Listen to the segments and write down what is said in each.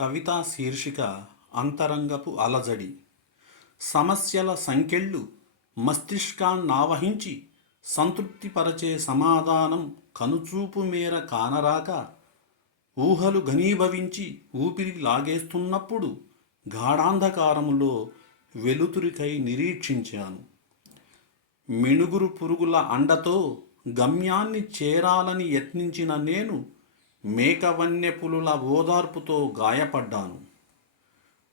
కవితా శీర్షిక అంతరంగపు అలజడి. సమస్యల సంకెళ్ళు మస్తిష్కాన్నావహించి సంతృప్తిపరచే సమాధానం కనుచూపు మేర కానరాక ఊహలు ఘనీభవించి ఊపిరి లాగేస్తున్నప్పుడు గాఢాంధకారములో వెలుతురికై నిరీక్షించాను. మిణుగురు పురుగుల అండతో గమ్యాన్ని చేరాలని యత్నించిన నేను మేకవన్య పులుల ఓదార్పుతో గాయపడ్డాను.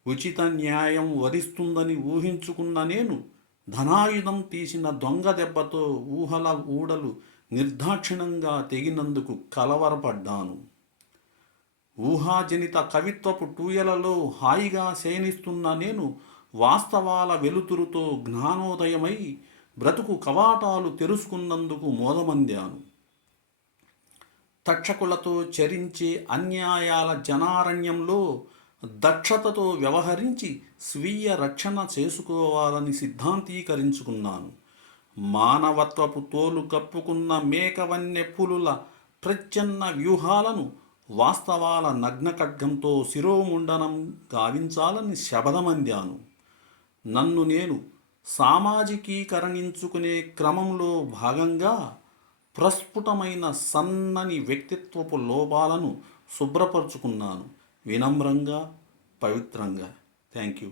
ఉచిత న్యాయం వరిస్తుందని ఊహించుకున్న నేను ధనాయుధం తీసిన దొంగ దెబ్బతో ఊహల ఊడలు నిర్దాక్షిణంగా తెగినందుకు కలవరపడ్డాను. ఊహాజనిత కవిత్వపు టూయలలో హాయిగా శయనిస్తున్న నేను వాస్తవాల వెలుతురుతో జ్ఞానోదయమై బ్రతుకు కవాటాలు తెరుచుకున్నందుకు మోదమందాను. తక్షకులతో చరించి అన్యాయాల జనారణ్యంలో దక్షతతో వ్యవహరించి స్వీయ రక్షణ చేసుకోవాలని సిద్ధాంతీకరించుకున్నాను. మానవత్వపు తోలు కప్పుకున్న మేకవన్య పులుల ప్రచ్ఛన్న వ్యూహాలను వాస్తవాల నగ్న ఖడ్గంతో శిరోముండనం గావించాలని శబదమందాను నన్ను నేను సామాజికీకరణించుకునే క్రమంలో భాగంగా ప్రస్ఫుటమైన సన్నని వ్యక్తిత్వపు లోపాలను శుభ్రపరుచుకున్నాను. వినమ్రంగా పవిత్రంగా. Thank you